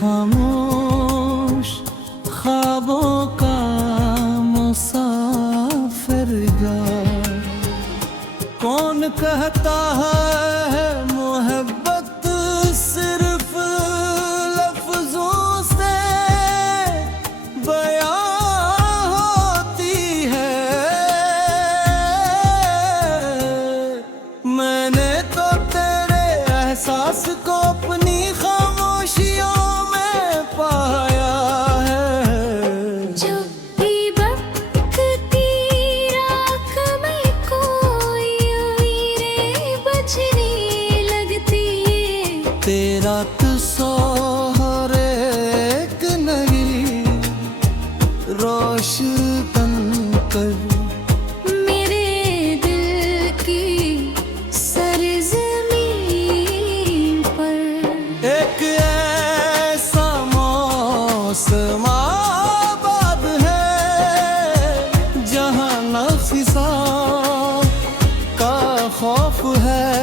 खामोश ख्वाबों का मुसाफिरगाह। कौन कहता है मोहब्बत सिर्फ लफ्जों से बयां होती है। मैंने तो तेरे एहसास को अपनी खामोशियों में पाया है। जब भी बकती राख में कोई उम्मीदें बजने लगती है, तेरा तस्वीर एक नई रोशन कर मेरे दिल की सरज़मीन पर। एक ऐसा मौसम आबाद है जहाँ न फिजा का खौफ है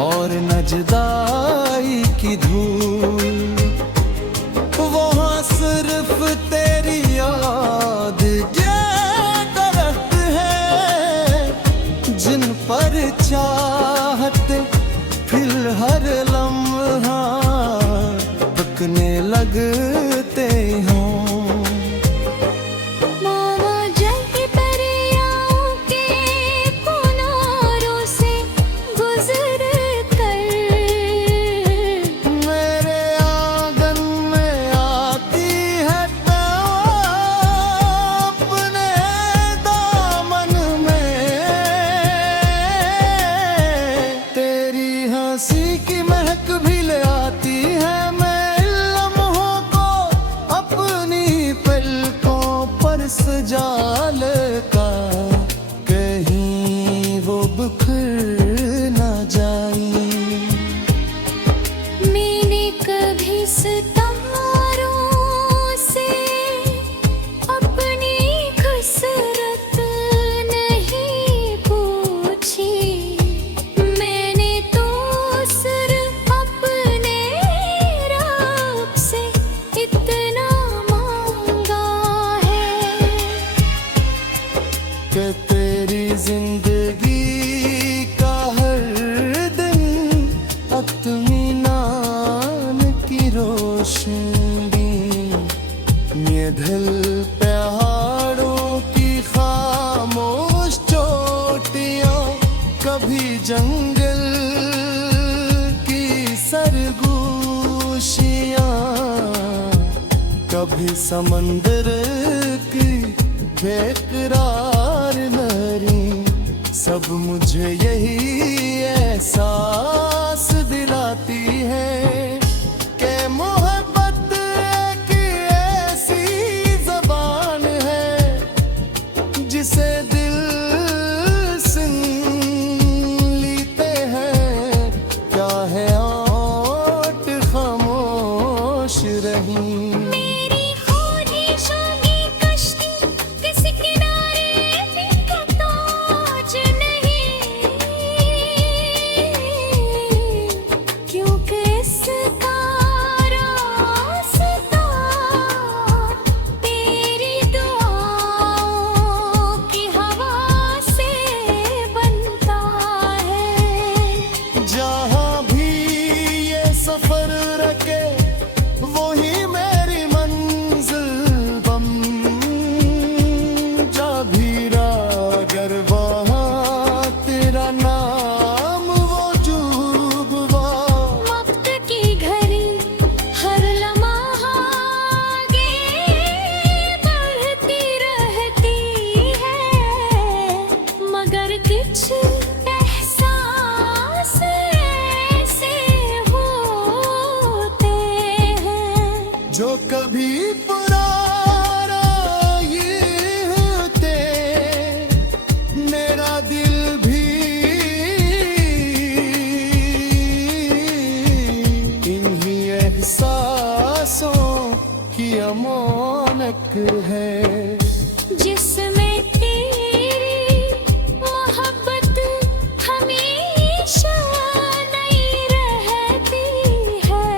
और न जुदाई की धूल। वहाँ सिर्फ तेरी याद के दरख्त है जिन पर चाहते फिर हर लम्हा पकने लगते हों। मामा जंग परियाओं के किनारों से गुजर कर मेरे आंगन में आती है तो अपने दामन में। तेरी हंसी की महक भी ले आती है मैं लम्हों को अपनी पलकों पर सजा लेता, कहीं वो बिखर ना जाए। मैंने कभी सितारों से अपनी खुसरत नहीं पूछी। मैंने तो सिर्फ अपने रब से इतना मांगा है कि तेरी जिंदगी का हर दिन इत्मीनान की रोशनी। ये दिल पहाड़ों की खामोश चोटियां, कभी जंगल की सरगोशियां, कभी समंदर की बेकरार लहरें, सब मुझे यही एहसास दिलाती है कि मोहब्बत एक ऐसी ज़बान है जिसे दिल सुन लेते हैं। क्या है ओट खामोश रही। मेरी ख्वाहिशों की कश्ती किसी किनारे भी कताज नहीं, क्योंकि इसका रास्ता तेरी दुआओं की हवा से बनता है। जहाँ भी ये सफर रखे वही मेरी मंजिल बम जा भी रागर वहाँ तेरा नाम वो जुबवा। वक्त की घड़ी हर लम्हा आगे बढ़ती रहती है, मगर कुछ एहसास ऐसे होते हैं जो कभी पुराना ये होते। मेरा दिल भी इन्हीं एहसासों की अमानत है। जिसमें तेरी मोहब्बत हमेशा नई रहती है।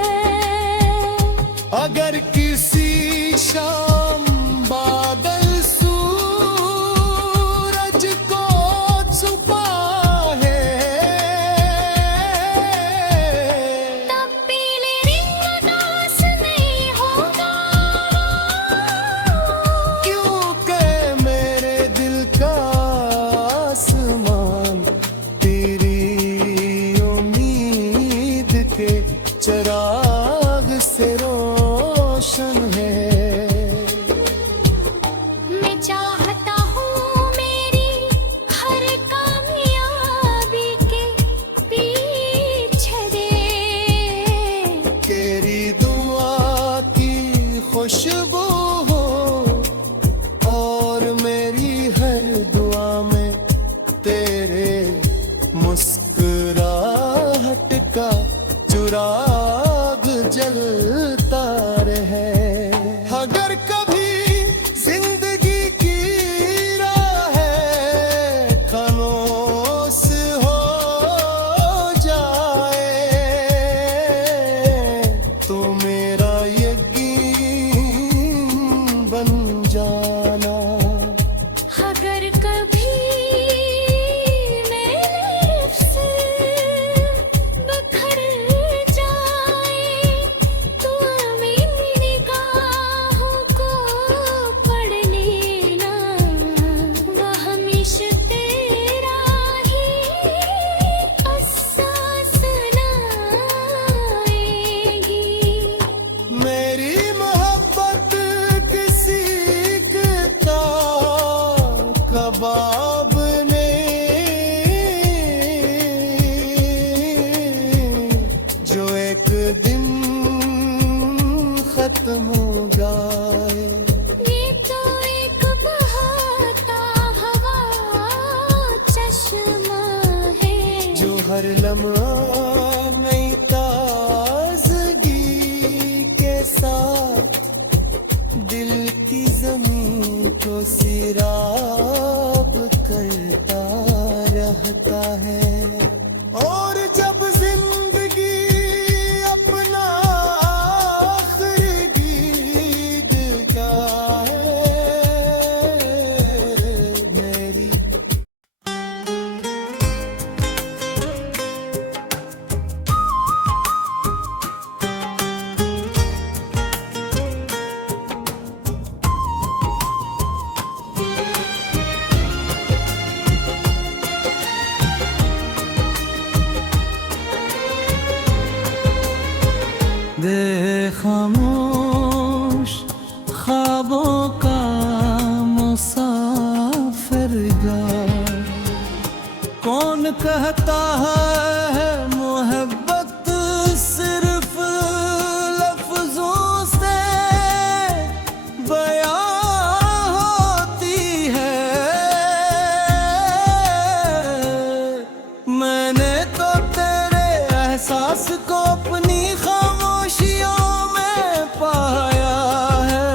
दुआ में तेरे मुस्कुराहट का चुराग जलता रहे। अगर कभी जिंदगी की राहें खामोश हो जाए तो मेरा यकीन बन जाना। अगर कभी मेरे से बिखर जाए तो मेरी निगाहों को पढ़ लेना, वह हमेशा तेरा ही एहसास सुनाएगी। मेरी मोहब्बत किसी कबाब ने जो एक दिन खत्म हो जाए। ये तो एक बहता हवा चश्मा है जो हर लम्हा नई ताजगी के साथ दिल की जमीन को सिराब करता रहता है। और जब जिंदगी अपना आखिरी गीत गाए मेरी दे खामोश ख्वाबों का मुसाफिर कौन कहता है मोहब्बत सिर्फ लफ्जों से बयां होती है। मैंने तो तेरे एहसास को अपनी खामोशियों में पाया है।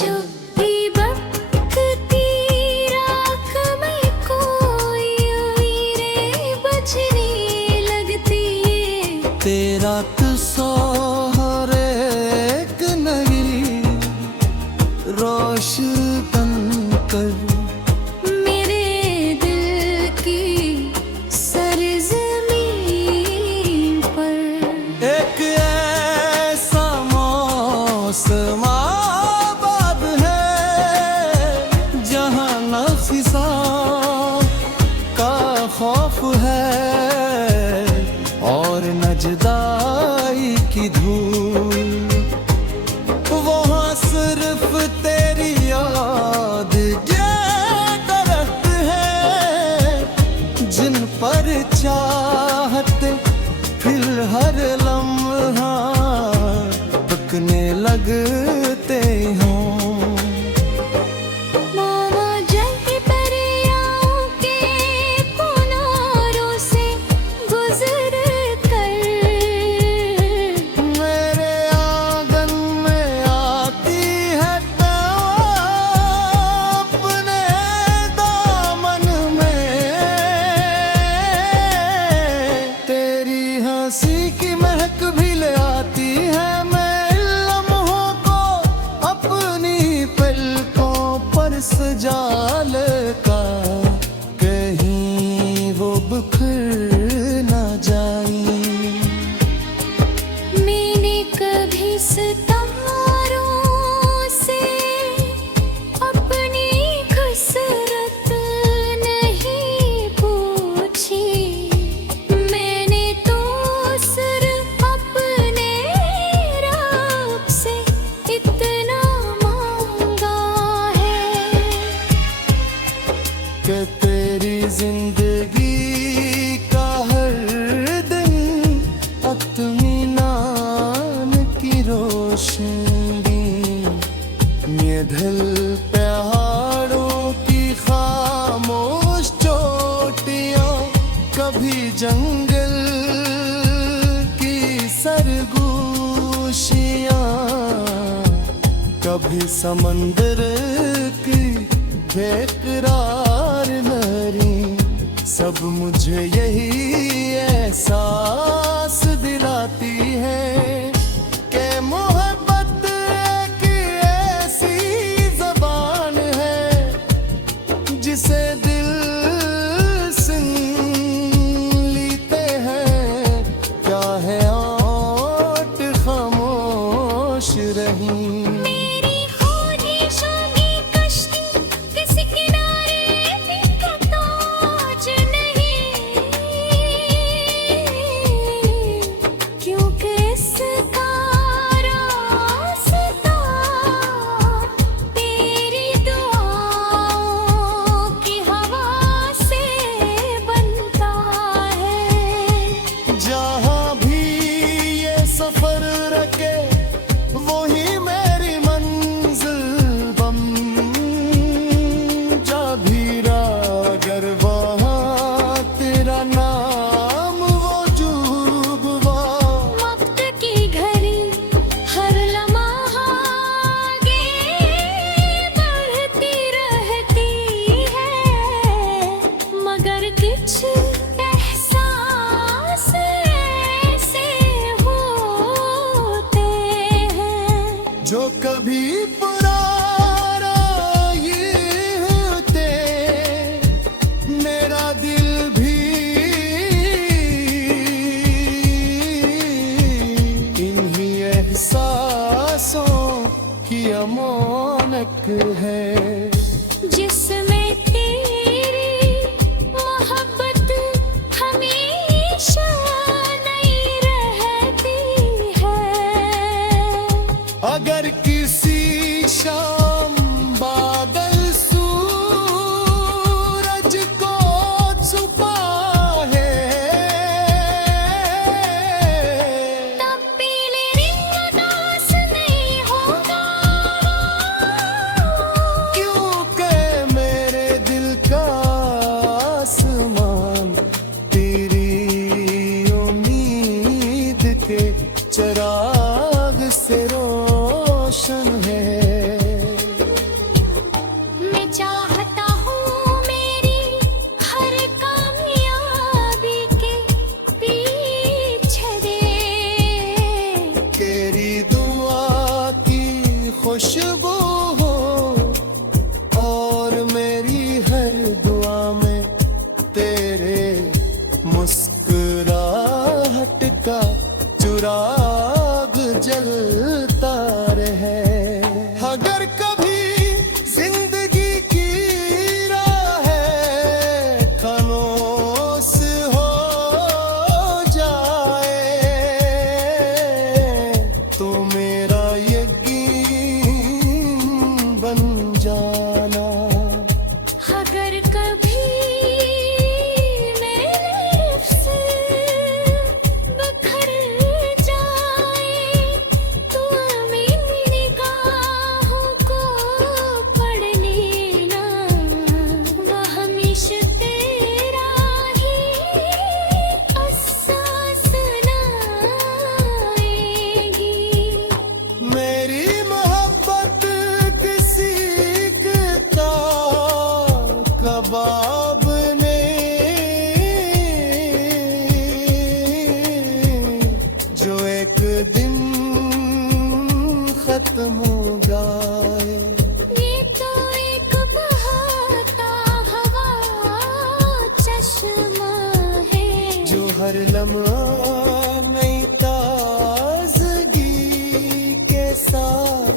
जो भी बकती राख में कोई उम्मीदें बजने लगती है। तेरा हर एक नगरी रोशन कर मेरे दिल की सरज़मीन पर एक ऐसा मौसम आबाद है जहाँ नफिसा का खौफ है और नजदाई की धूल। वहाँ सिर्फ तेरी याद के दरख्त है जिन पर चाहते फिर हर लम्हा पकने लगते हों। मामा जल परियां के किनारों से गुजर कर मेरे आंगन में आती है अपने दामन में। तेरी हंसी की महक भी ले आती है मैं लम्हों को अपनी पलकों पर सजा लेता कहीं वो बिखर ना जाए। मैंने कभी सितारों से अपनी कसरत नहीं पूछी। मैंने तो सिर्फ अपने रब से इतना मांगा है कि तेरी जिंदगी का हर दिन इत्मीनान की रोशनी में ढल पहाड़ों की खाक जंगल की सरगोशियां, कभी समंदर की बेकरार लहरें, सब मुझे यही एहसास दिलाती है कि मोहब्बत एक ऐसी ज़बान है जिसे दिल सुन लेते हैं। क्या है ओट खामोश रही। मेरी ख्वाहिशों की कश्ती किसी किनारे भी ताज नहीं, क्योंकि इसका रास्ता तेरी दुआओं की हवा से बनता है। जहाँ भी ये सफर रखे वही मेरी मंजिल बन जा भी अगर वहाँ तेरा नाम वजूद हुआ। वक्त की घड़ी हर लम्हा आगे बढ़ती रहती है, मगर कुछ एहसास ऐसे होते हैं जो कभी पुराना ये होते, मेरा दिल भी इन्हीं एहसासों की अमानत है। जिसमें तेरी मोहब्बत हमेशा नई रहती है। अगर किसी शाम बादल सूरज को छुपा है, तब पीले रंग उदास नहीं होगा, क्योंकि मेरे दिल का आसमान तेरी उम्मीद के चिराग से रोशन है। मैं चाहता हूँ मेरी हर कामयाबी के पीछे दे तेरी दुआ की खुशबू हो और मेरी हर दुआ में तेरे मुस्कुराहट का चुराग जलता रहे। अगर कभी जिंदगी की राहें खामोश हो जाए, तो मेरा यकीन बन जाना। अगर कभी मेरे से बिखर जाए, तो मेरी निगाहों को पढ़ लेना, वह हमेशा तेरा ही एहसास सुनाएगी। मेरी मोहब्बत किसी कबाब नहीं जो एक दिन खत्म हो जाए। ये तो एक बहता हवा चश्मा है, जो हर लम्हा नई ताजगी के साथ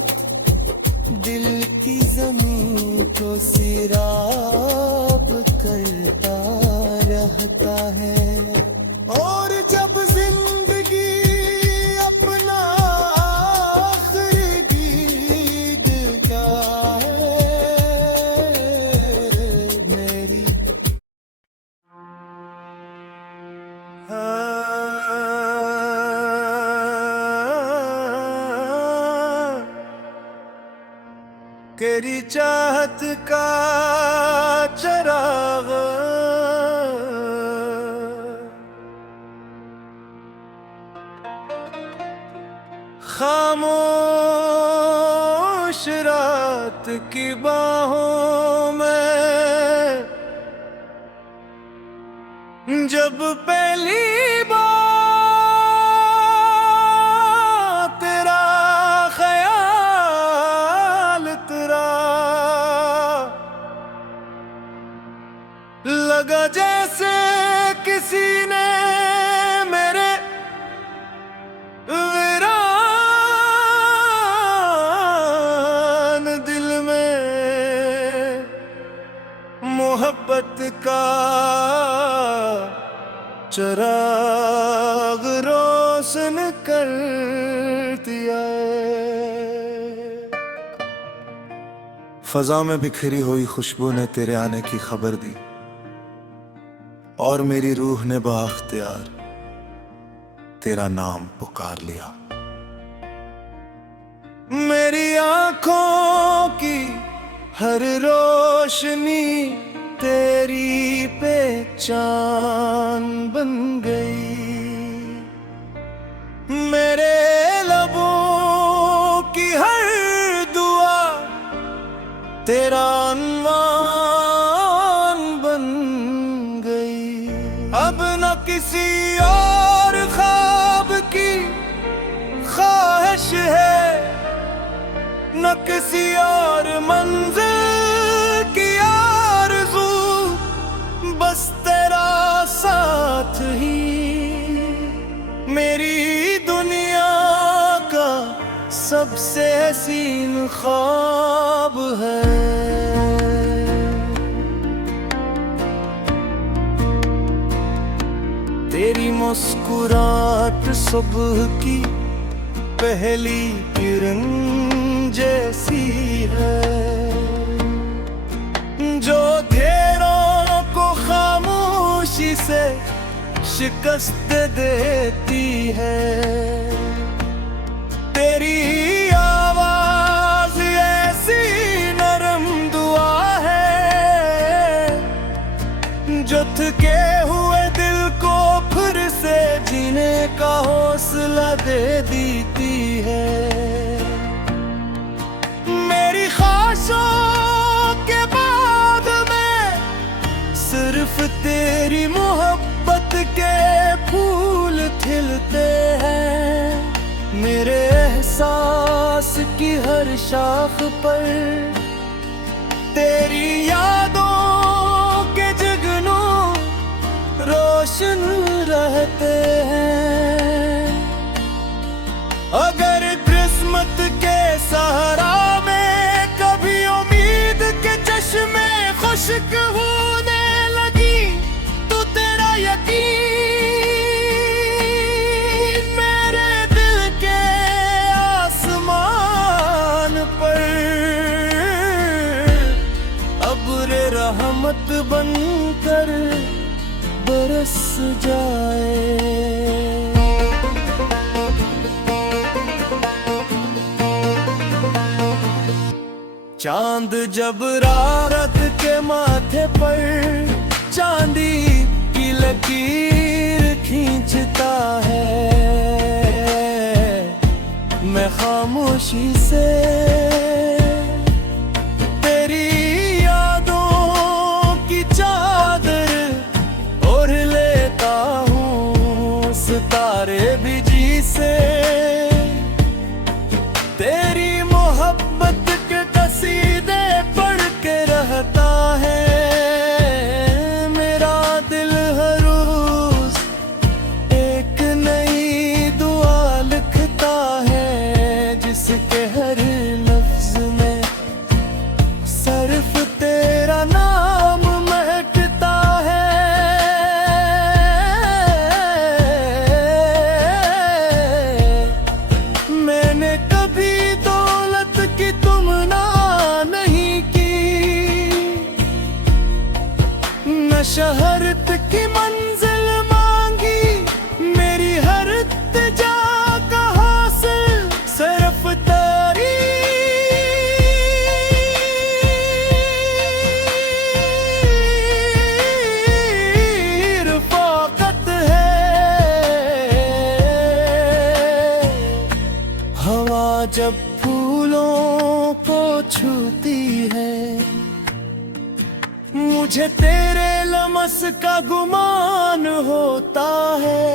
दिल की जमीन को सिराब करता रहता है। और जब जिंदगी अपना आखिरी गीत गाए, मेरी तेरी चाहत का चराग जब पहली बार तेरा ख्याल तेरा लगा जैसे किसी ने मेरे वीरान दिल में मोहब्बत का चिराग रोशन कर दिया। फजा में बिखरी हुई खुशबू ने तेरे आने की खबर दी और मेरी रूह ने बाख्तियार तेरा नाम पुकार लिया। मेरी आंखों की हर रोशनी तेरी पहचान बन गई। मेरे लबों की हर दुआ तेरा अनवान बन गई। अब न किसी और ख्वाब की ख्वाहिश है, न किसी और मंजिल की आरज़ू, बस तेरा साथ ही मेरी दुनिया का सबसे हसीन ख्वाब है। तेरी मुस्कुराहट सुबह की पहली किरण जैसी है, जो घेरों को खामोशी से शिकस्त देती है। तेरी आवाज ऐसी नरम दुआ है, जो थके हुए दिल को फिर से जीने का हौसला दे देती है। मेरी ख्वाहिशों के बाद में सिर्फ तेरी मोहब्बत के फूल खिलते हैं। मेरे एहसास की हर शाख पर तेरी यादों के जुगनू रोशन रहते हैं। अगर किस्मत के सहारा में कभी उम्मीद के चश्मे खुश्क होने लगी, तो तेरा यकीन मेरे दिल के आसमान पर अब्र रहमत बनकर बरस जाए। चांद जब रात के माथे पर चांदी की लकीर खींचता है, मैं खामोशी से तेरी यादों की चादर ओढ़ लेता हूँ। सितारे भी जी से तेरी मोहब्बत के कसीदे पढ़ के रहता है। मेरा दिल हर रोज एक नई दुआ लिखता है, जिसके हर लफ्ज में सिर्फ तेरा नाम महकता है। मैंने कभी दौलत की तुमना नहीं की, न शहरत की मंजिल मांगी। मेरी हर इल्तिजा का हासिल सिर्फ तेरी रफ़ाक़त है। हवा जब फूलों को छूती है, मुझे मुझे तेरे लमस का गुमान होता है।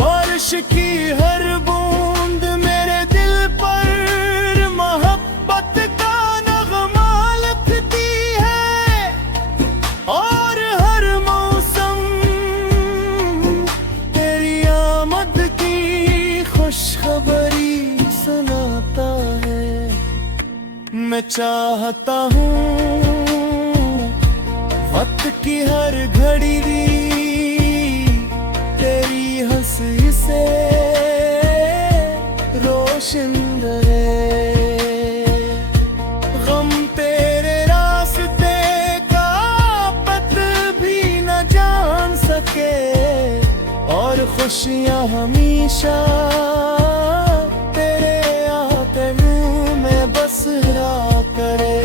बारिश की हर बूंद मेरे दिल पर मोहब्बत का नगमा लिखती है, और हर मौसम तेरी आमद की खुशखबरी सुनाता है। मैं चाहता हूँ वक्त की हर घड़ी तेरी हंसी से रोशन रहे। गम तेरे रास्ते का पत भी न जान सके, और खुशियाँ हमेशा तेरे आते मुँह में बस रहा करे।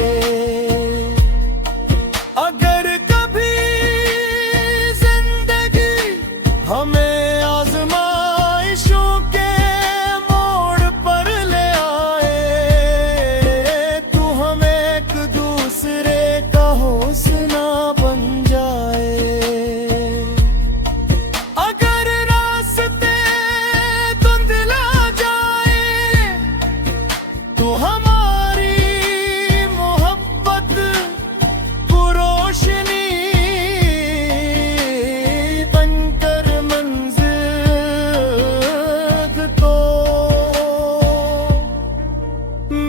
अगर कभी जिंदगी हमें आजमाइशों के मोड़ पर ले आए, तू हमें एक दूसरे का हौसला बन जाए। अगर रास्ते धुंधला जाए तो हमारी मोहब्बत को रोशनी बनकर मंजिल तो।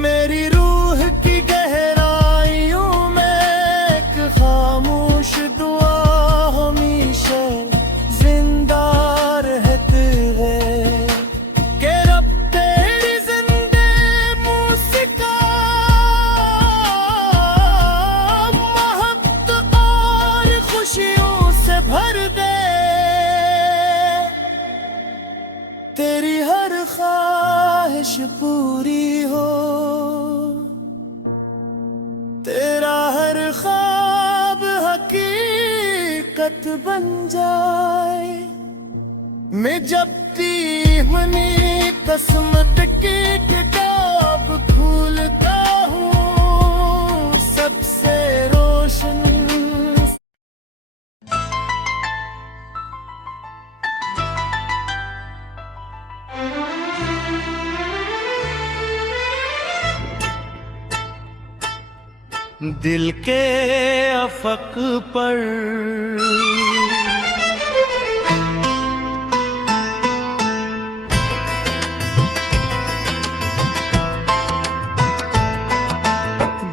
मेरी रूह की गहराइयों में एक खामोश दुआ हमेशा जिंदा रहती है, कि रब तेरी जिंदे मुस्का मोहब्बत और खुशियों से भर दे। तेरी हर ख्वाहिश पूरी हो, तेरा हर ख्वाब हकीकत बन जाए। मैं जब अपनी किस्मत की किताब खोलता हूँ सबसे रोशन। दिल के अफक पर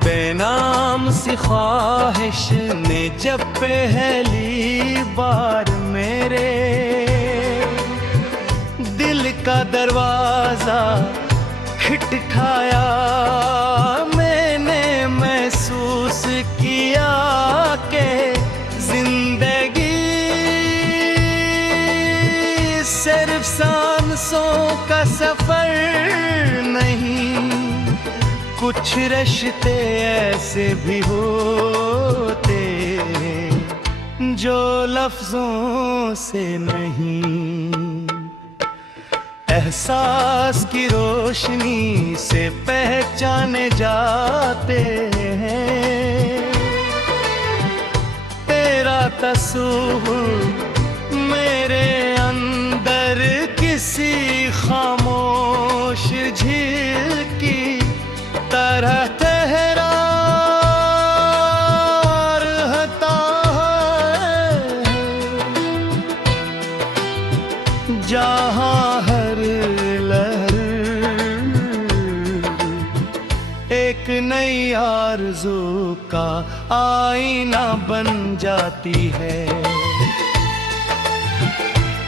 बेनाम सी ख्वाहिश ने जब पहली बार मेरे दिल का दरवाजा खटखटाया, मैंने महसूस किया कि जिंदगी सिर्फ सांसों का सफर नहीं, कुछ रिश्ते ऐसे भी होते जो लफ्जों से नहीं, एहसास की रोशनी से पहचाने जाते हैं। तेरा तस्वुर मेरे अंदर किसी खामोश झील की तरह ठहरा रहता है, जहाँ हर लहर एक नई आरज़ू का आईना बन जाती है,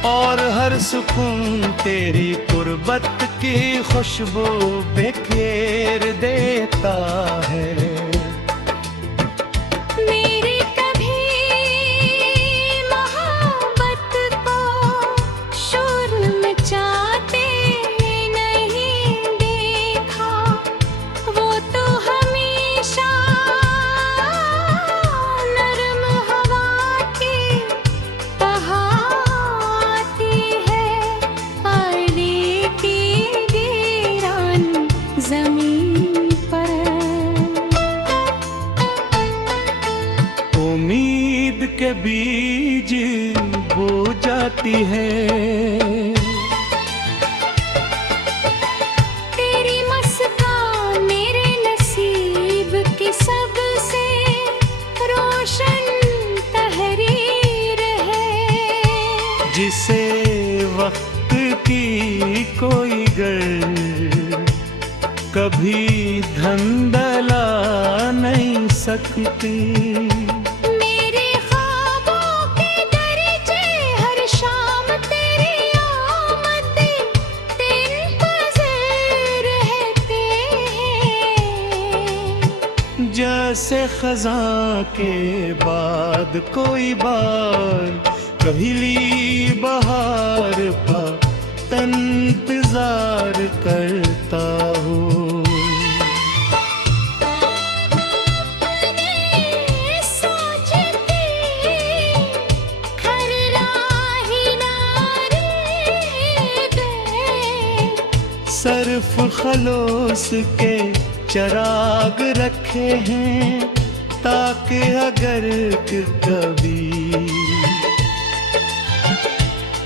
और हर सुकून तेरी कुर्बत की खुशबू बिखेर देता है। मेरी कभी मोहब्बत को शोर मचाते नहीं देखा, वो तो हमेशा नरम हवा की बहाती है, पानी की वीरान जमीन पर। उम्मीद के बीज बो जाती है। तेरी मुस्कान मेरे नसीब की सबसे रोशन तहरीर है। जिसे वक्त की कोई गर कभी धंधला नहीं सकती। मेरे ख्वाबों के दरीचे हर शाम तेरी आमद इंतज़ार रहते हैं। जैसे खज़ां के बाद कोई बार कभी बहार का इंतजार करता हूँ। सर्फ खलोस के चराग रखे हैं ताकि अगर कभी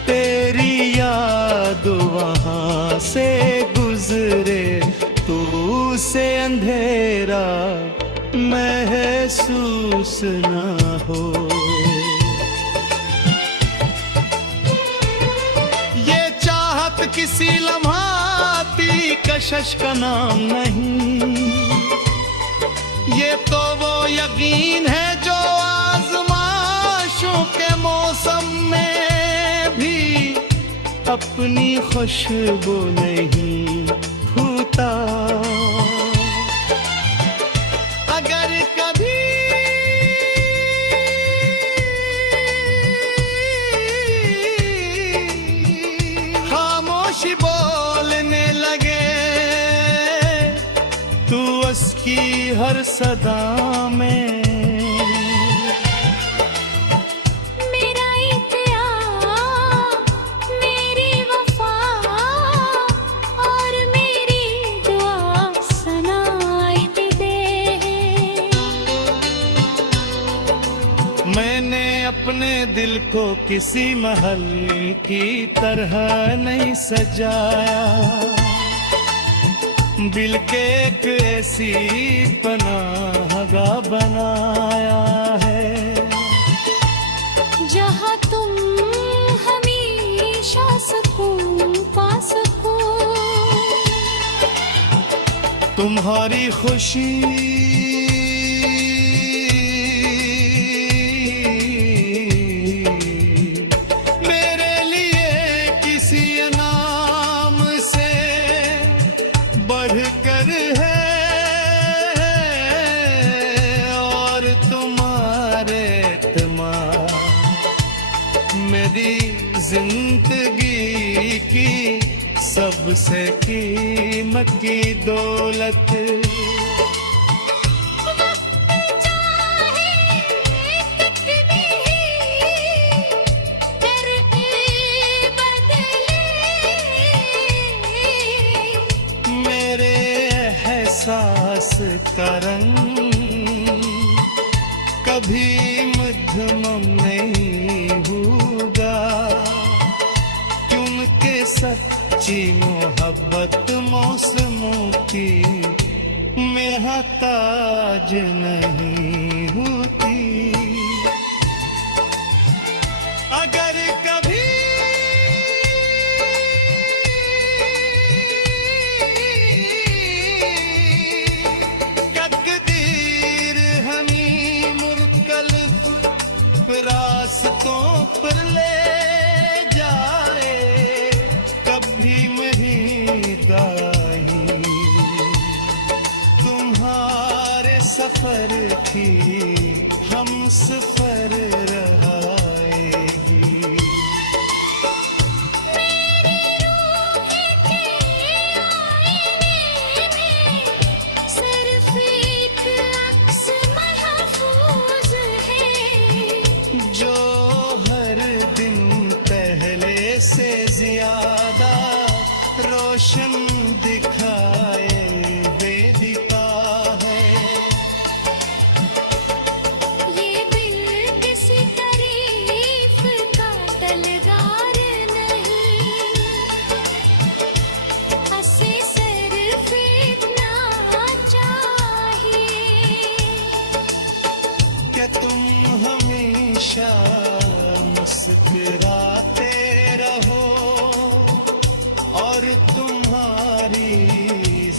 तेरी याद वहाँ से गुजरे तो उसे अंधेरा महसूस ना हो। ये चाहत किसी लम्हाती कशिश का नाम नहीं, ये तो वो यकीन है जो आज़माइशों के मौसम में भी अपनी खुशबू नहीं फूटा। अगर कभी खामोशी बोलने लगे तू उसकी हर सदा में अपने दिल को किसी महल की तरह नहीं सजाया, दिल के एक ऐसी पनाहगाह बनाया है जहाँ तुम हमेशा सुकून पा सको। तुम्हारी खुशी मेरी जिंदगी की सबसे कीमती दौलत। मेरे एहसास का रंग कभी मध्यम नहीं होगा, क्योंकि सच्ची मोहब्बत मौसमों की महताज नहीं होती। अगर कभी रास्तों पर ले जाए कभी मेरी दाई तुम्हारे सफर की हम सफर रहाएगी। से ज्यादा रोशन दिखाए बेदिता है। ये भी हमेशा मुस्कुराते रहो और तुम्हारी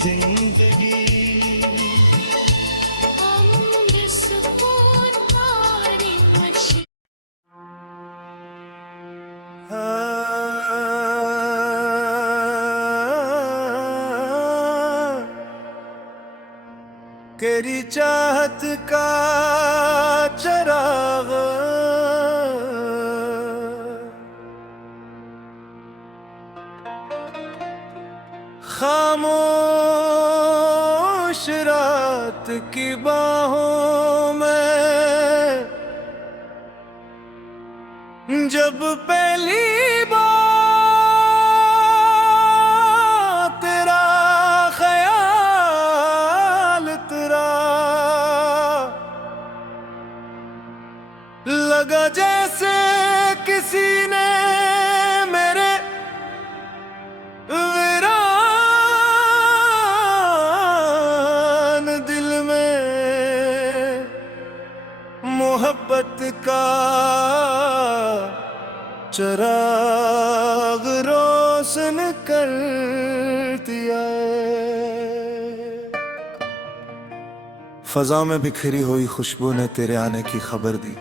जिंदगी अम्र सुकून तारी मशी तेरी चाहत का चराग खामोश रात की बाहों में जब पहली बार तेरा ख्याल तेरा लगा जैसे किसी ने मेरे वीरान दिल में मोहब्बत का चिराग रोशन कर दिया। फजा में बिखरी हुई खुशबू ने तेरे आने की खबर दी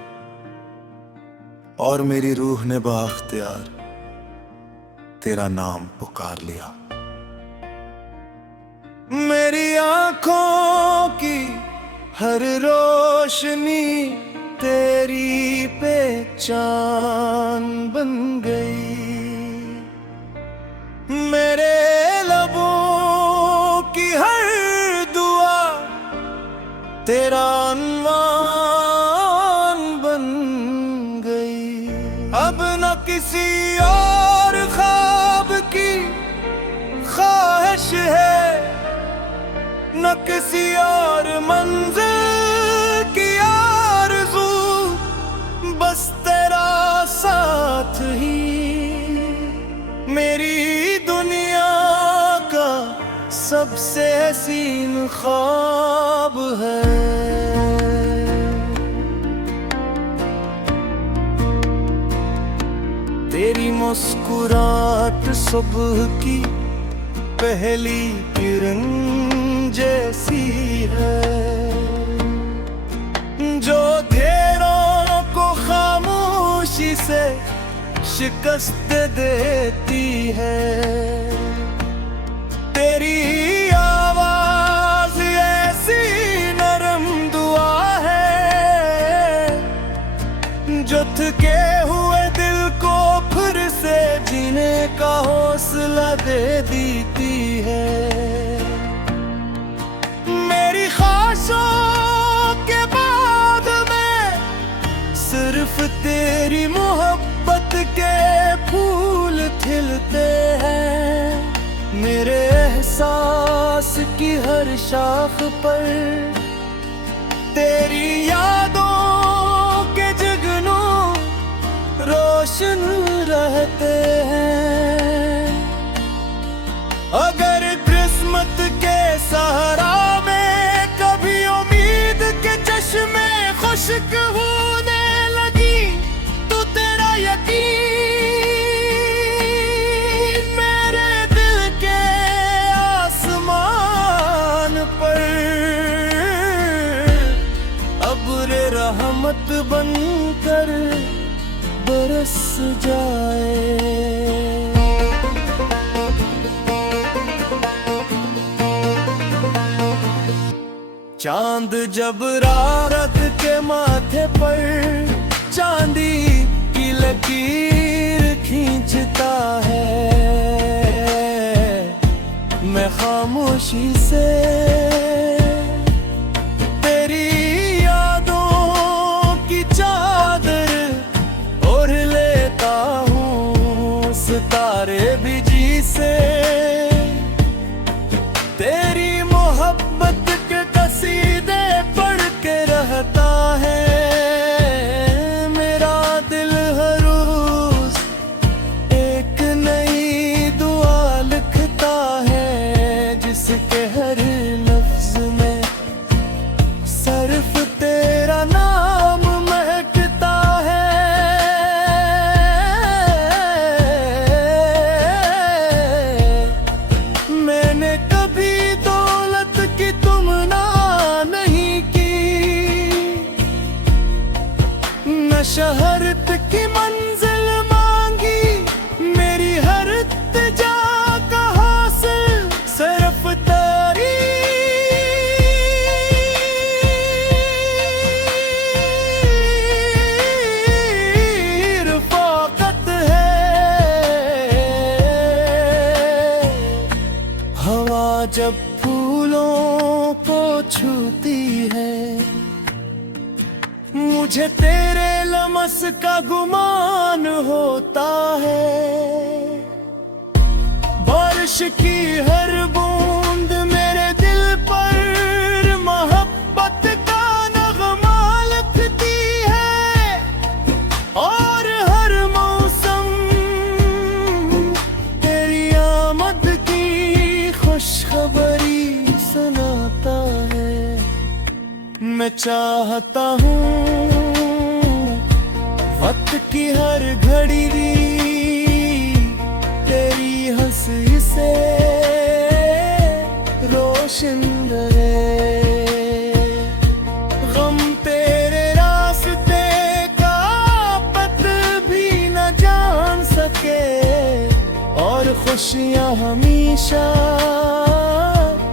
और मेरी रूह ने बाख्तियार तेरा नाम पुकार लिया। मेरी आंखों की हर रोशनी तेरी पहचान बन गई। मेरे लबों की हर दुआ तेरा अन्वान बन गई। अब न किसी और ख्वाब की ख्वाहिश है न किसी और मंजिल की आरज़ू, बस तेरा साथ ही मेरी दुनिया का सबसे हसीन ख्वाब है। तेरी मुस्कुराहट सुबह की पहली किरण जैसी है जो घेरों को खामोशी से शिकस्त देती है। तेरी आवाज ऐसी नरम दुआ है जो थके हुए दिल को फिर से जीने का हौसला दे देती है। मेरी ख्वाहिशों के बाद में सिर्फ तेरी मोहब्बत के फूल खिलते हैं। मेरे एहसास की हर शाख पर तेरी यादों के जगनू रोशन रहते हैं। अगर किस्मत के सहारा में कभी उम्मीद के चश्मे खुश्क होने लगी तो तेरा यकीन मेरे दिल के आसमान पर अब्र रहमत बनकर बरस जाए। चांद जब रात के माथे पर चांदी की लकीर खींचता है, मैं खामोशी से तेरी यादों की चादर ओढ़ लेता हूँ। सितारे भी जी से तेरी मोहब्बत के कसीदे पढ़ के रहता है। मेरा दिल हर रोज एक नई दुआ लिखता है जिसके हर न शहरत की मंजिल मांगी, मेरी हर इल्तिजा का हासिल सिर्फ तेरी रफ़ाक़त है। हवा जब फूलों को छूती है, मुझे तेरे लमस का गुमान होता है। बारिश की हर बूंद मेरे दिल पर मोहब्बत का नगमा लिखती है, और हर मौसम तेरी आमद की खुशखबरी सुनाता है। मैं चाहता हूँ वक्त की हर घड़ी तेरी हंसी से रोशन रहे। गम तेरे रास्ते का पत भी न जान सके, और खुशियाँ हमेशा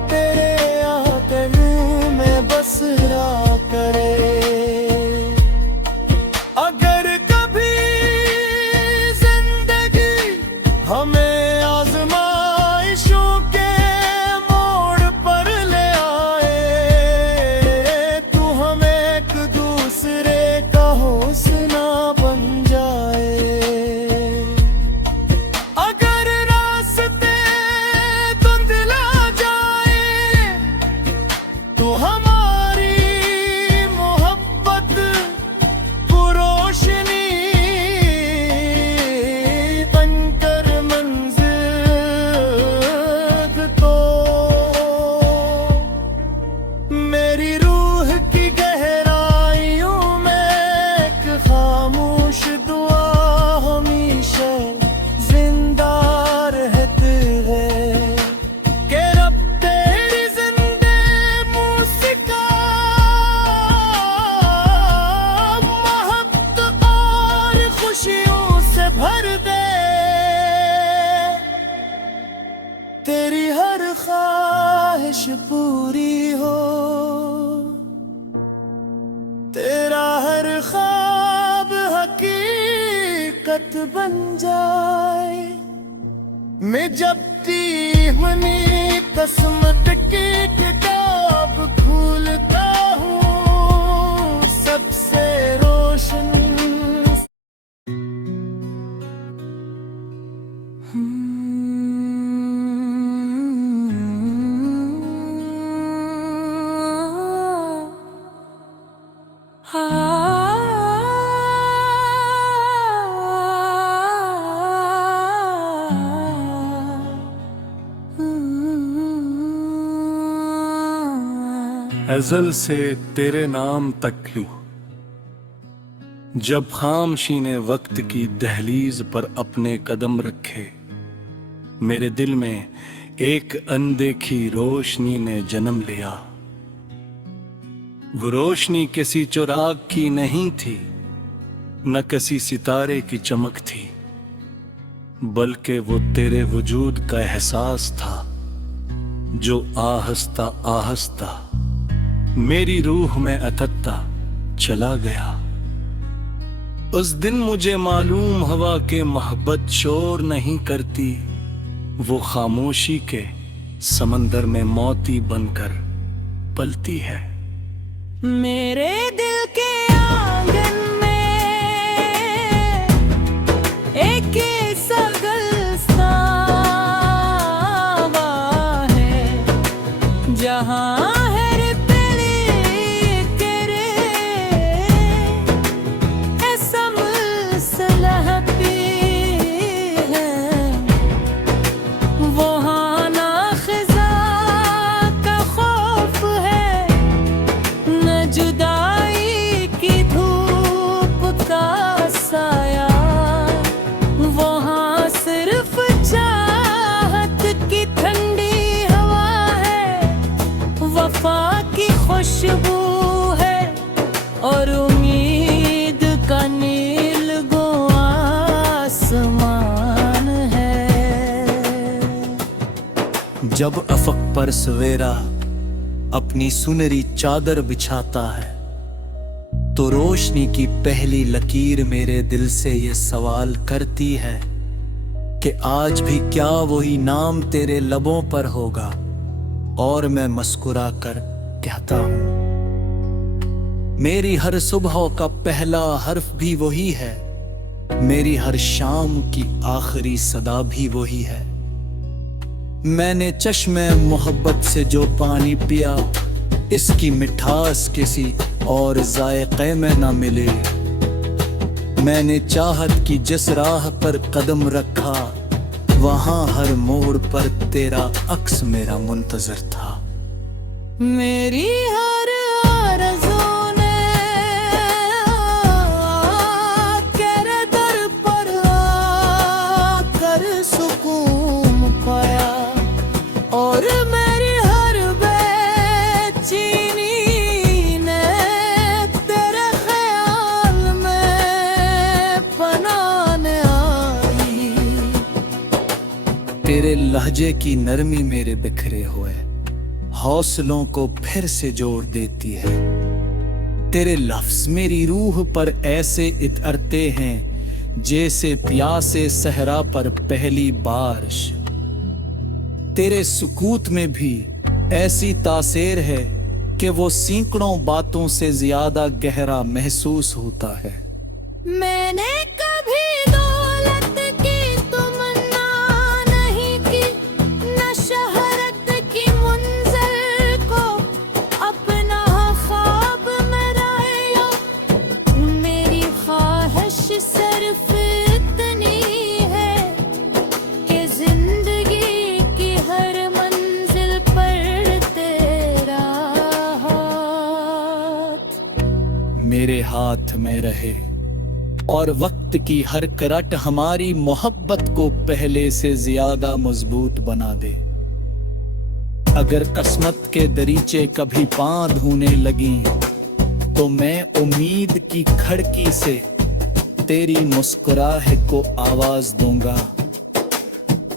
तेरे आंगन में बस रहा करे। अगर कभी जिंदगी हमें आजमाइशों के मोड़ पर ले आए, तू हमें एक दूसरे का हौसला बन जाए। अगर रास्ते धुंधला जाए, तो हमारी मोहब्बत को रोशनी बनकर मंजिल तो। मेरी रूह की गहराइयों में एक खामोश दुआ हमेशा जिंदा रहती है, कि रब तेरी जिंदे मूसिका महक और खुशियों से भर दे। तेरी हर ख्वाहिश पूरी हो, तेरा हर ख्वाब हकीकत बन जाए। मैं जब अपनी किस्मत की किताब खोलता हूँ, सबसे रोशन अज़ल से तेरे नाम तक लूं, जब खामशी ने वक्त की दहलीज पर अपने कदम रखे, मेरे दिल में एक अनदेखी रोशनी ने जन्म लिया। वो रोशनी किसी चिराग की नहीं थी, न किसी सितारे की चमक थी, बल्कि वो तेरे वजूद का एहसास था, जो आहिस्ता आहिस्ता मेरी रूह में अटकता चला गया। उस दिन मुझे मालूम हवा के मोहब्बत शोर नहीं करती, वो खामोशी के समंदर में मोती बनकर पलती है। मेरे दिल के आंगन में एक सगलस्तावा है, जहाँ जुदाई जब अफक पर सवेरा अपनी सुनहरी चादर बिछाता है, तो रोशनी की पहली लकीर मेरे दिल से ये सवाल करती है कि आज भी क्या वही नाम तेरे लबों पर होगा। और मैं मुस्कुरा कर कहता हूं, मेरी हर सुबह का पहला हर्फ भी वही है, मेरी हर शाम की आखिरी सदा भी वही है। मैंने चश्मे मोहब्बत से जो पानी पिया, इसकी मिठास किसी और जायके में न मिले। मैंने चाहत की जिस राह पर कदम रखा, वहां हर मोड़ पर तेरा अक्स मेरा मुंतजर था। मेरी हर आरज़ू ने तेरे दर पर आकर सुकून पाया, और मेरी हर बेचैनी ने तेरे ख्याल में पनाने आई। तेरे लहजे की नरमी मेरे बिखरे हुए हौसलों को फिर से जोड़ देती है। तेरे लफ्ज मेरी रूह पर ऐसे इतरते हैं जैसे प्यासे सहरा पर पहली बारिश। तेरे सुकूत में भी ऐसी तासीर है कि वो सैकड़ों बातों से ज्यादा गहरा महसूस होता है। मैंने कभी दौलत की तमन्ना नहीं की, न शहरत की मुंज़िल को अपना ख्वाब में लाया। मेरी ख्वाहिश सिर्फ इतनी है कि जिंदगी की हर मंजिल पर तेरा हाथ मेरे हाथ में रहे, और वक्त की हर करट हमारी मोहब्बत को पहले से ज्यादा मजबूत बना दे। अगर किस्मत के दरीचे कभी पांव धोने लगी, तो मैं उम्मीद की खिड़की से तेरी मुस्कुराहट को आवाज दूंगा।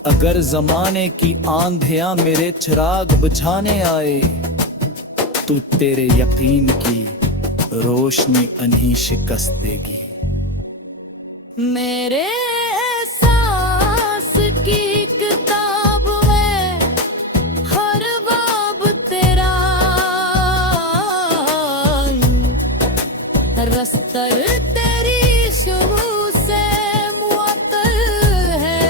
अगर जमाने की आंधियां मेरे चिराग बुझाने आए, तो तेरे यकीन की रोशनी अनही शिकस्त देगी। मेरे एहसास की किताब में हर बाब तेरा रस्तर तेरी शुरू से मुअत्तल है।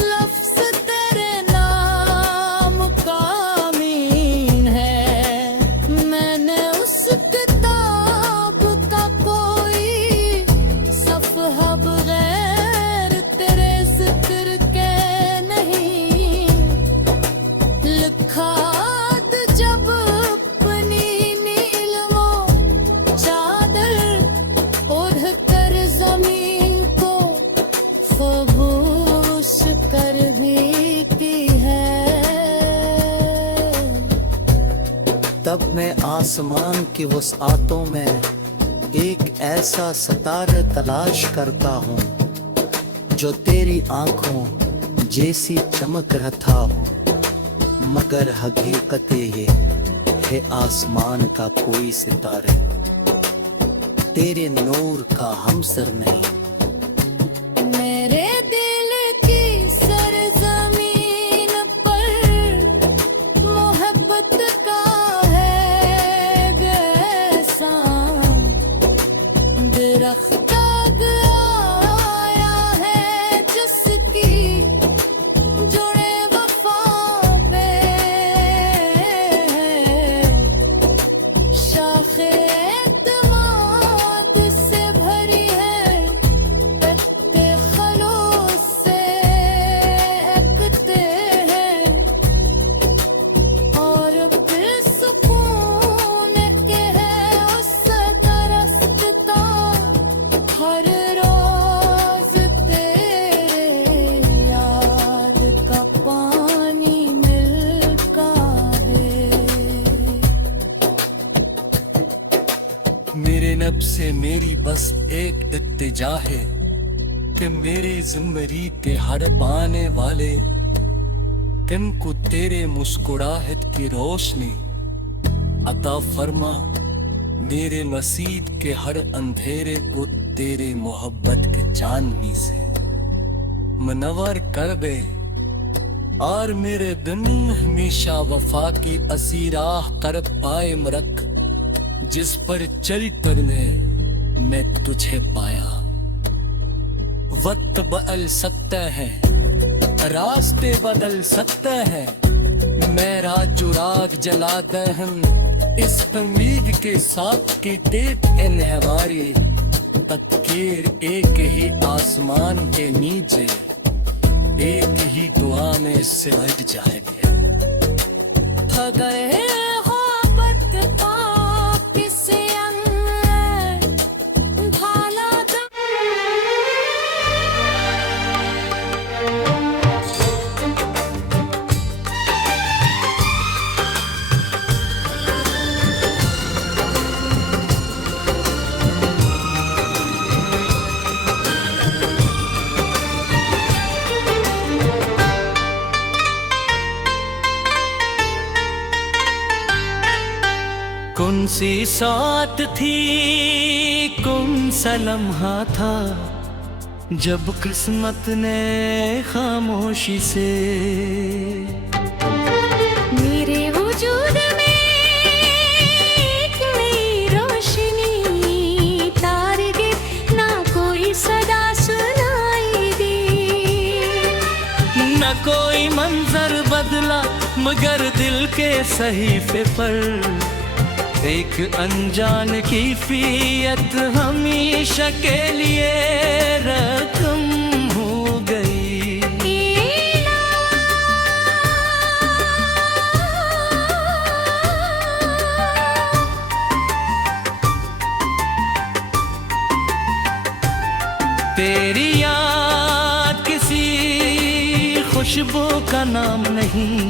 लफ्ज़ तेरे नाम का अमीन है। मैंने उस किताब का कोई सफ़हा बगैर तेरे जिक्र के नहीं लिखा। जब अपनी नीलमों चादर ओढ़ कर जमीन को फबूश कर देती है। तब मैं आसमान की वसातों में एक ऐसा सितारा तलाश करता हूँ जो तेरी आंखों जैसी चमक रहा हो, मगर हकीकत ये है आसमान का कोई सितारे तेरे नूर का हमसर नहीं। मेरे दिल की सरजमीन पर मोहब्बत का है ऐसा दरख्त आया है जिसकी जुड़े वफा पे शाखे एतमाद से भरी है। पत्ते खलूस से एकते हैं और फिर सुकून के है उससे तरसता हर रोज तेरे याद का पानी मिलता है। मेरे लब से मेरी बस एक इत्तिजा है कि मेरे ज़िम्मरी के हर पाने वाले दिन को तेरे मुस्कुराहट की रोशनी अता फरमा, मेरे नसीब के हर अंधेरे को तेरे मोहब्बत के चांदनी से मनवर कर दे। और मेरे दिन हमेशा वफा की असी राह कर पाए रख, जिस पर चल कर मैं तुझे पाया। वक्त बदल सकता है, रास्ते बदल सकते हैं, मेरा चुराग जला दहन इस उम्मीद के साथ कि देख इन हमारी तकदीर एक ही आसमान के नीचे, एक ही दुआ में सिमट जाएगी। गए हो बदता किसे अंग भाला कौन सी साथ थी, कौन सा लम्हा था, जब किस्मत ने खामोशी से मेरे वजूद में एक नई रोशनी तारगे ना कोई सदा सुनाई दी। न कोई मंजर बदला मगर दिल के सहीफे पर एक अनजान की फीयत हमेशा के लिए रकम हो गई। तेरी याद किसी खुशबू का नाम नहीं,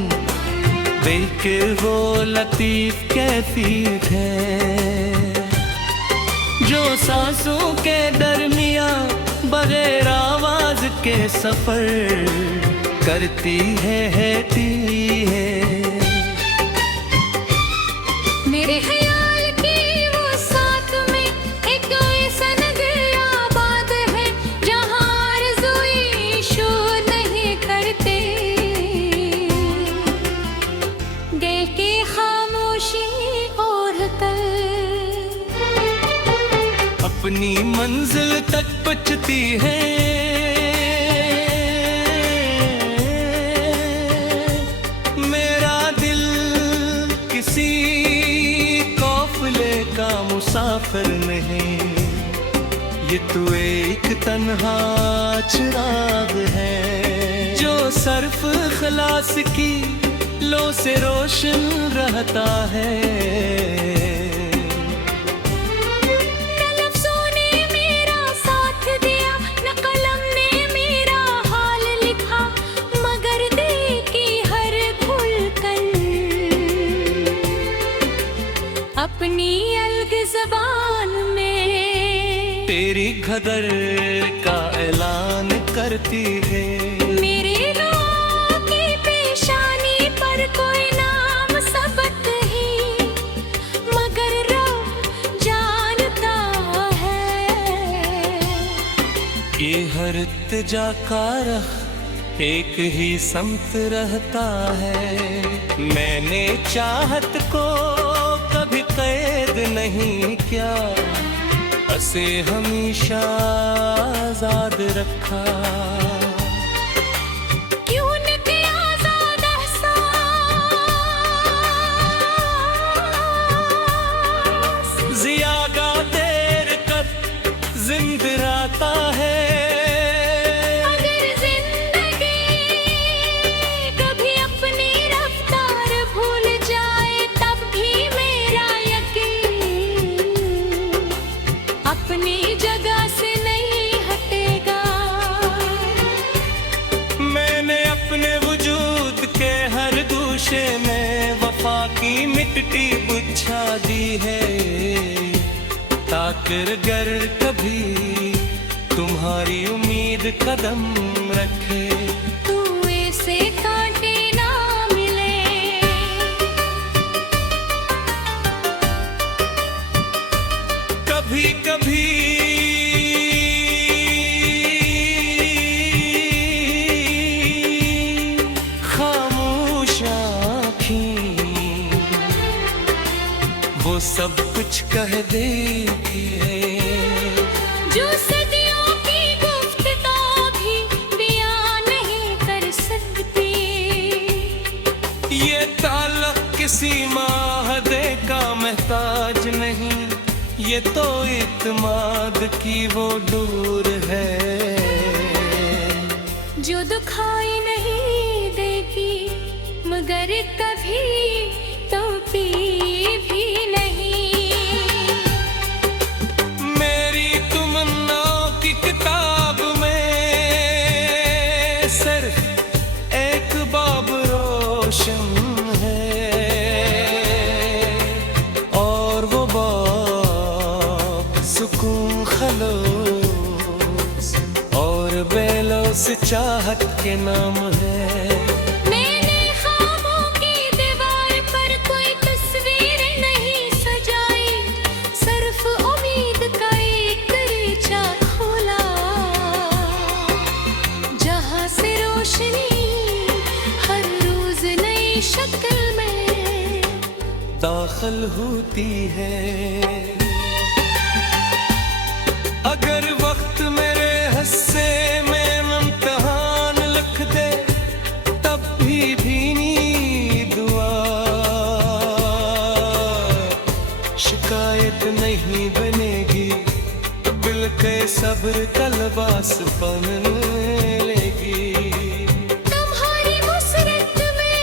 देख वो लतीफ कैफियत है जो सांसों के दरमिया बगैर आवाज के सफर करती है मेरे ख्याल की वो साथ में एक ऐसा नगर आबाद है जहाँ आरज़ूएं शोर नहीं करते। दिल की खामोशी और कर अपनी मंजिल तक पहुंचती है। मेरा दिल किसी काफिले का मुसाफिर नहीं, ये तो एक तन्हा चिराग है जो सर्फ खलास की लो से रोशन रहता है। न लफ्ज़ों ने मेरा साथ दिया, न कलम ने मेरा हाल लिखा, मगर दिल की हर खुल कर अपनी अलग ज़बान में तेरी कदर का ऐलान करती है। मेरे रूह की पेशानी पर कोई नाम सबक ही, मगर रब जानता है ये हर इत्तेजा का रख एक ही समत रहता है। मैंने चाहत को कभी कैद नहीं किया, उसे हमेशा आजाद रखा। क्यों न किया आजाद एहसास, जियागा देर कब जिंद रहता है। अगर जिंदगी कभी अपनी रफ्तार भूल जाए तब भी मेरा यकीन अपनी जगह से नहीं हटेगा। मैंने अपने वजूद के हर दूशे में वफा की मिट्टी बुझा दी है, ताकर गर कभी तुम्हारी उम्मीद कदम रखे। तू ऐसे कांटे ना सब कुछ कह देती है। जो सदियों की गुफ्तगू भी बयां नहीं कर सकती। ये ताल्लुक किसी माहदे का महताज नहीं, ये तो इत्माद की वो दूर है। जो दुखाई नहीं देगी मगर कभी टूटी भी नहीं। मेरी तमन्नाओं की किताब में सिर्फ एक बाब रोशन है, और वो बाब सुकून खलोस और बेलोस चाहत के नाम है। मैंने ख्वाबों की दीवार पर कोई तस्वीर नहीं सजाई, सिर्फ उम्मीद का एक दरीचा खोला, जहां से रोशनी हर रोज नई शक्ल में दाखिल होती है। अगर वक्त मेरे हिस्से में इम्तिहान लिख दे, तब भी नी दुआ शिकायत नहीं बनेगी, बिल के सब्र का लिबास पहन लेगी। तुम्हारी मुसरत में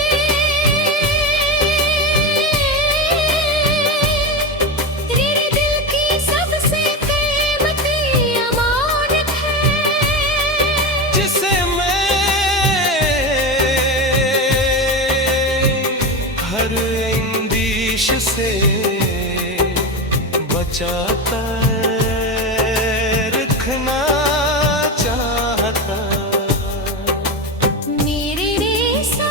तेरे दिल की सबसे कीमती अमानत है, जिसे मैं हर इंदिश से बचाता रखना चाहता। मेरे रेसा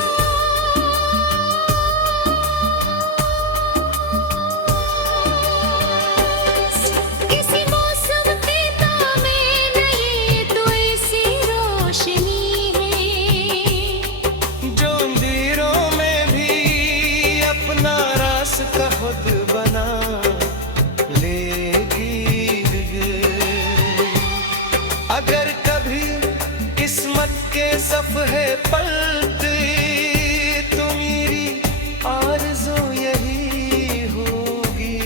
किसी मौसम के तामे नहीं तो ऐसी रोशनी है, जो अंधेरों में भी अपना रास्ता खुद बना लेगी। अगर कभी किस्मत के सफ़े पलटे तो मेरी आरज़ू यही होगी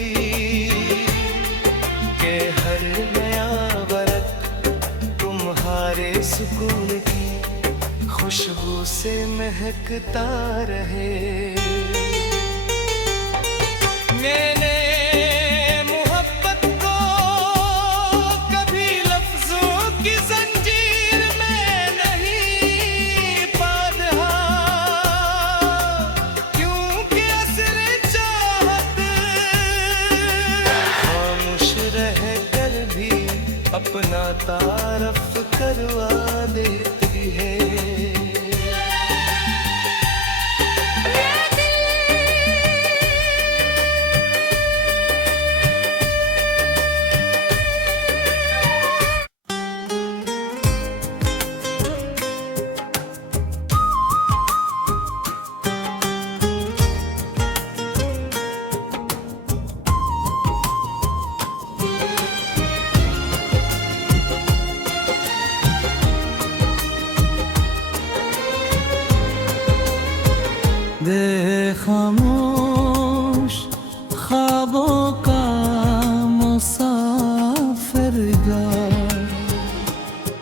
कि हर नया बरत तुम्हारे सुकून की खुशबू से महकता रहे। मैंने मोहब्बत को कभी लफ्जों की जंजीर में नहीं बांधा, क्योंकि असरे चाहत खामोश रह कर भी अपना तारफ करवा देती है। दे खामोश ख्वाबों का मुसाफिरगार,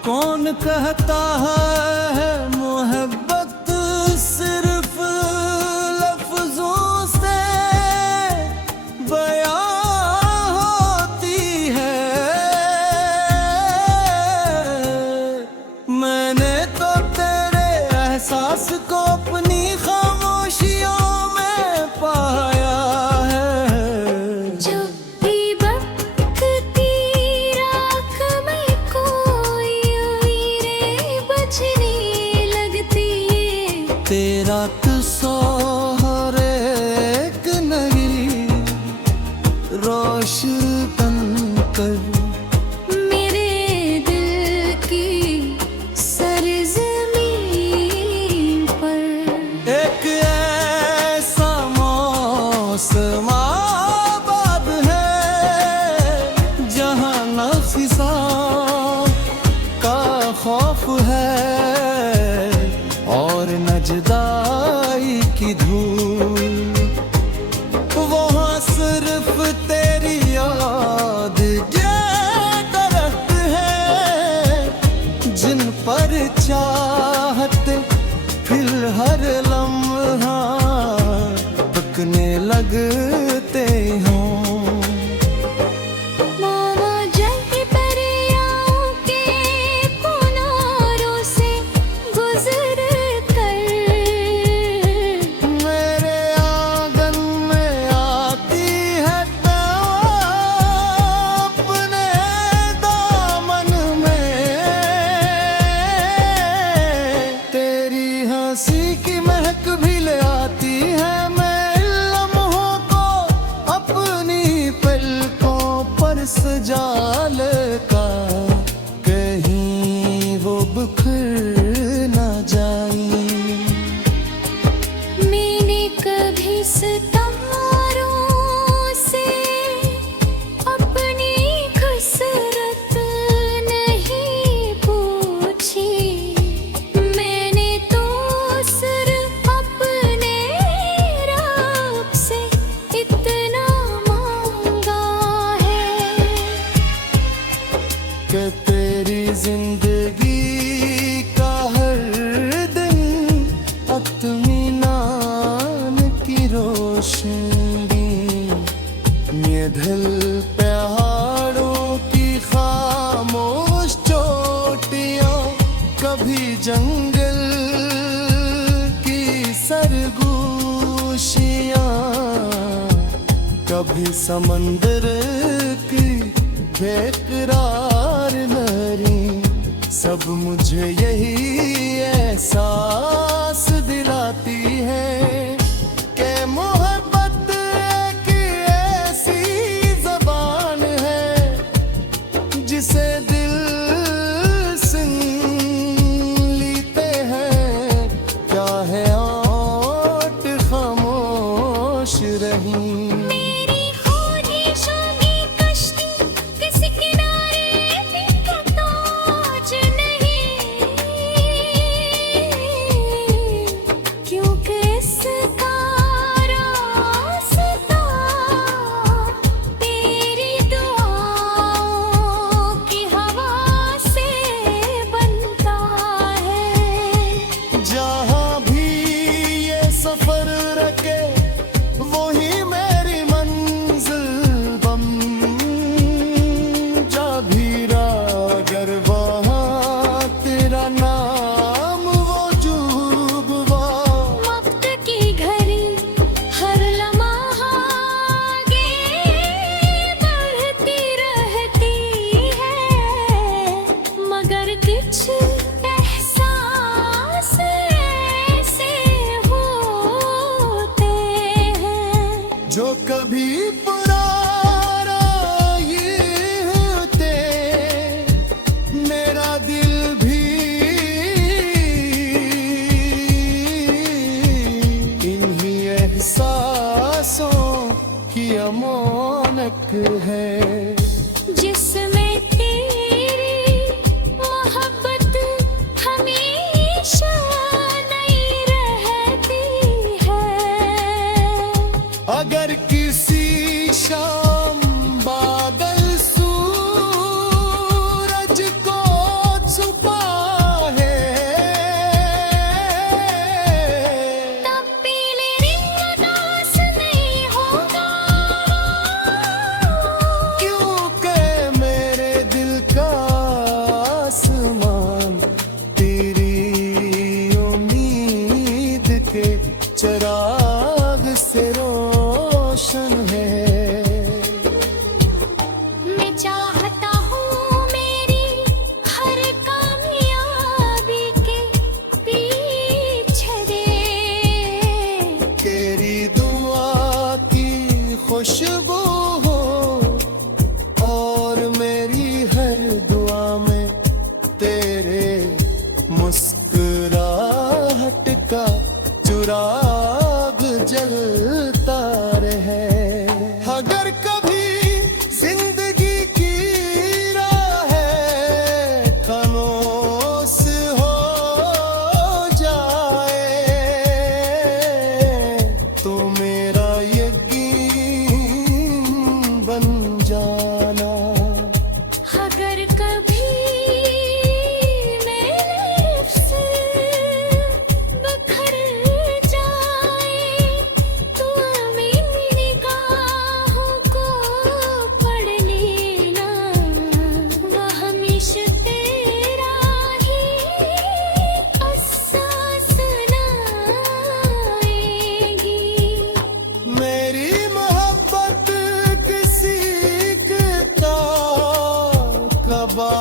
कौन कहता है मोहब्बत सिर्फ लफ्जों से बयां होती है। मैंने तो तेरे एहसास को अपनी खामोशियों में पाया है। जब भी बकती राख में कोई उम्मीदें बजने लगती है, तेरा किस्सा हर एक नगरी रोशन कर मेरे दिल की सरजमीं पर चाहते फिर हर लम्हा पकने लगते हों। मामा जग परियाओं के किनारों से गुजर कर मेरे आंगन में आती है तो अपने दामन में तेरी हंसी की महक भी ले आती है। मैं लम्हों को अपनी पलकों पर सजा लेता कहीं वो बिखर ना जाए। मैंने कभी सितारों से अपनी खुसरत नहीं पूछी। मैंने तो सिर्फ अपने रब से इतना मांगा है कि तेरी जिंदगी का हर दिन अत्मीनान की रोशनी ये दिल पहाड़ों की खामोश चोटियां कभी जंगल की सरगोशियां कभी समंदर की बेकरार लहरें सब मुझे यही एहसास दिलाती है कि मोहब्बत एक ऐसी ज़बान है जिसे दिल सुन लेते हैं। क्या है ओट खामोश रही। मेरी ख्वाहिशों की कश्ती किसी किनारे भी कताज नहीं, क्योंकि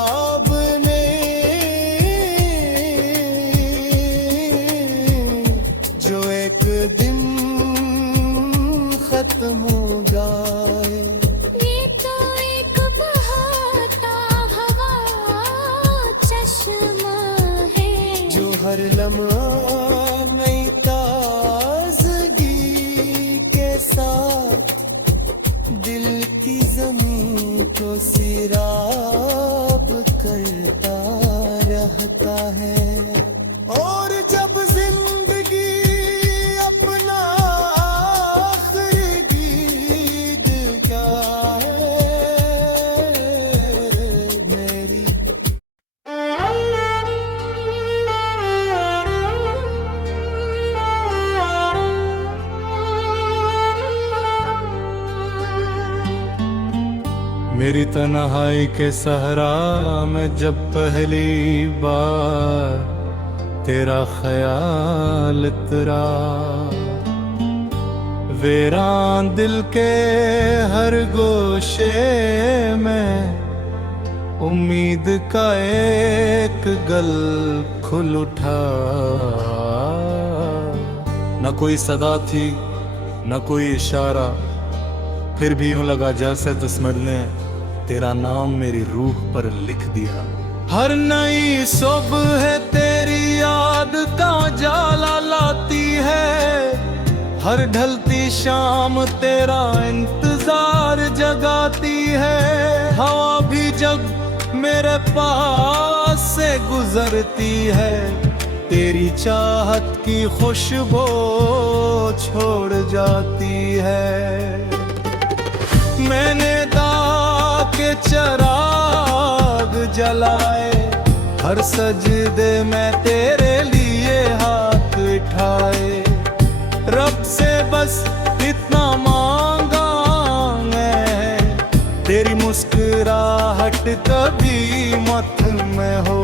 ख्वाब ने जो एक दिन खत्म हो जाए। ये तो एक बहता हवा चश्मा है जो हर लम्हा नई ताजगी के साथ दिल की जमीन को सिराब करता रहता है। और जब जिंदगी अपना आखिरी गीत क्या है मेरी। मेरी तन्हाई के सहरा में जब पहली बार तेरा ख्याल उतरा, वीरान दिल के हर गोशे में उम्मीद का एक गल खुल उठा। न कोई सदा थी न कोई इशारा, फिर भी यूं लगा जैसे दुश्मन ने तेरा नाम मेरी रूह पर लिख दिया। हर नई सुबह तेरी याद का जाला लाती है, हर ढलती शाम तेरा इंतजार जगाती है। हवा भी जब मेरे पास से गुजरती है, तेरी चाहत की खुशबू छोड़ जाती है। मैंने दाग के चिराग जलाए, हर सजदे में तेरे लिए हाथ उठाए। रब से बस इतना मांगा मैं, तेरी मुस्कुराहट कभी मत में हो।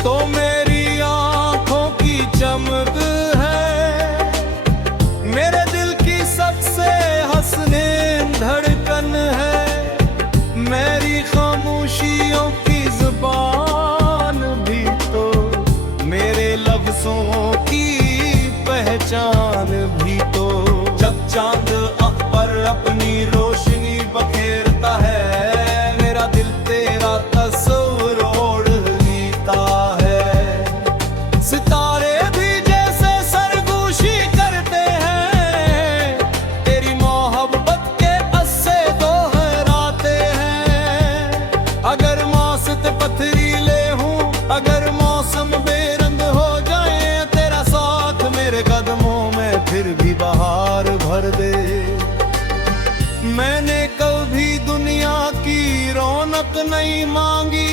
तो मेरी आंखों की चमक है, मेरे दिल की सबसे हसीन धड़कन है। मेरी खामोशियों की जुबान भी तो मेरे लफ्जों की पहचान भी तो। जब चांद आँख पर अपनी रोशनी बखेरता है, मेरा दिल तेरा तस्वीर ओढ़ लेता है। सितारे भी जैसे सरगोशी करते हैं, तेरी मोहब्बत के अस्से दोहराते हैं। अगर मौसम पथरीले हूँ, अगर मौसम बेरंग हो जाए, तेरा साथ मेरे कदमों में फिर भी बहार भर दे। मैंने कभी दुनिया की रौनक नहीं मांगी।